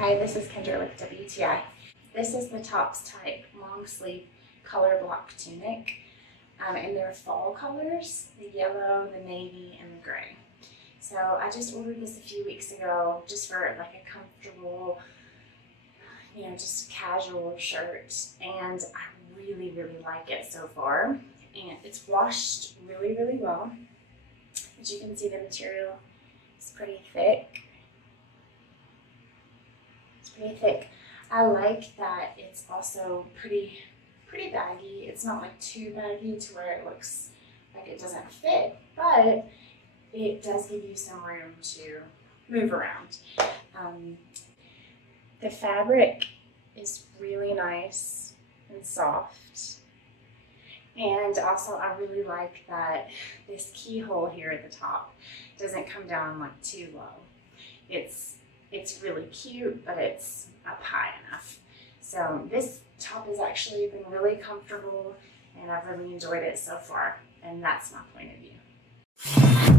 Hi, this is Kendra with WTI. This is the Topstype long sleeve color block tunic in their fall colors, the yellow, the navy, and the gray. So I just ordered this a few weeks ago just for like a comfortable, just casual shirt, and I really like it so far. And it's washed really well. As you can see, the material is pretty thick. I like that it's also pretty baggy. It's not like too baggy to where it looks like it doesn't fit, but it does give you some room to move around. The fabric is really nice and soft. And also I really like that this keyhole here at the top doesn't come down like too low. It's really cute, but it's up high enough. So this top has actually been really comfortable and I've really enjoyed it so far, and that's my point of view.